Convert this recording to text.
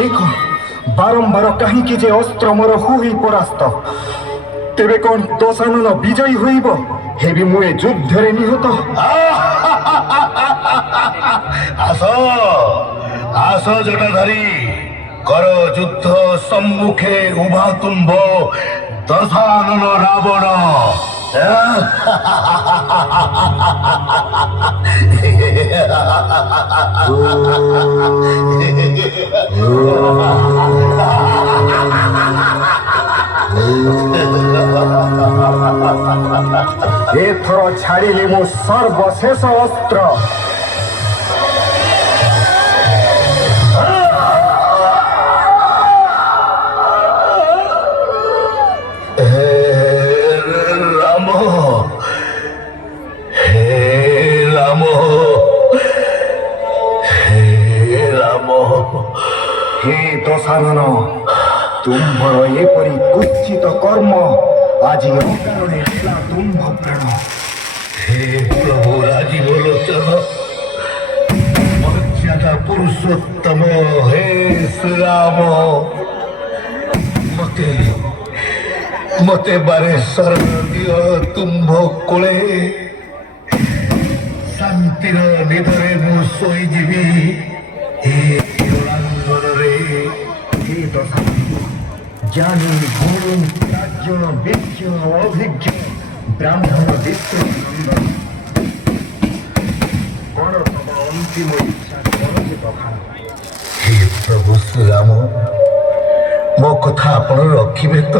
এই কণ বারম্বার কাহিঁকি যে অস্ত্র মোর হুই পরাস্ত তেবে কোন দশানন বিজয়ী হইব হেবি মুয়ে যুদ্ধরে নিহত। আস আস জটাধারী কর যুদ্ধ সম্মুখে উভা তুম্ভ দশানন রাবণ। এথর ছাড়িলি মো সর্বশেষ অস্ত্র। রাম হে রাম হে রাম। হে দশানন তুম্ভর এপরি কুচ্ছিত কর্ম আজি অকারণে নেলা তুম্ভ প্রাণ। হে প্রভু রাজীব লোচন মর্যাদা পুরুষোত্তম হে শ্রীরাম মতে মতে বারে শରଣ ଦିଅ ତୁମ୍ଭ କୋଳେ ଶାନ୍ତିର ନିଦରେ ମୁଁ ଶୋଇଯିବି ହେ ରଣାଙ୍ଗନରେ। হে দশানন জ্ঞানী গুরু রাজ্য বিজ্ঞ অভিজ্ঞ ব্রাহ্মণ দীপ্ত নন্দন কর তব অন্তিম ইচ্ছা কর যে প্রধান। হে প্রভু ଶ୍ରୀରାମ ମୋ କଥା ଆପଣ ରଖିବେ ତ?